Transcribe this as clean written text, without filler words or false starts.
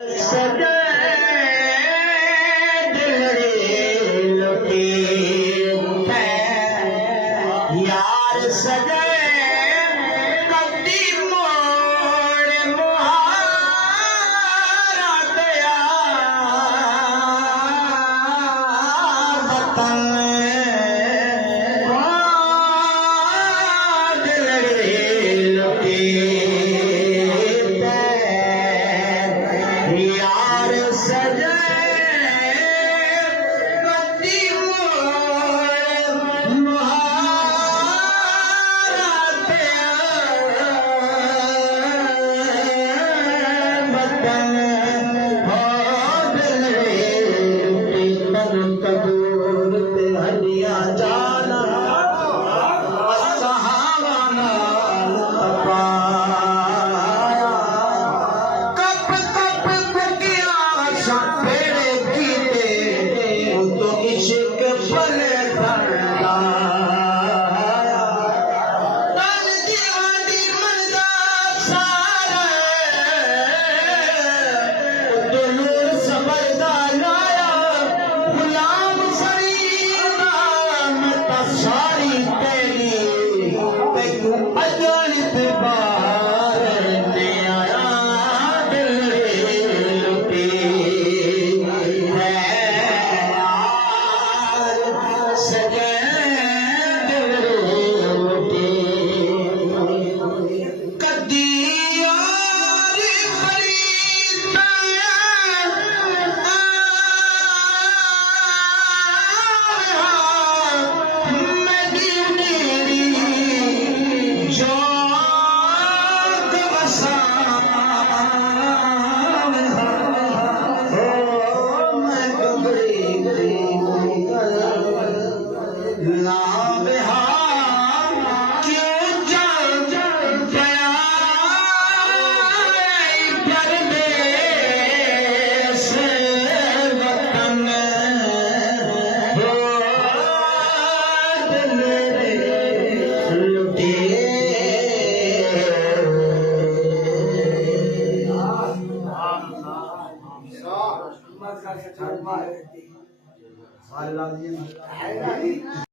सजे दिलड़ी लुटी यार सजे कदी मोड़ मुहारा दया बतन दिलड़ी लुटी यार सजे कदी मोड़ मुहारा दया बतन हो दिलड़ी लुटी तन कबूर ते हलिया जाना सहावाना तपाया कप कप कुकिया सफेरे कीते तो इश्क बने धरना तन दीवानी मर्दा सारे तो नूर सबरदा लाया गुलाम फरीदा मता सारी तेरी तू अजानित बार ने आया दिलड़ी लुटी है यार सजे दिलड़ी लुटी कदी यार खरीदा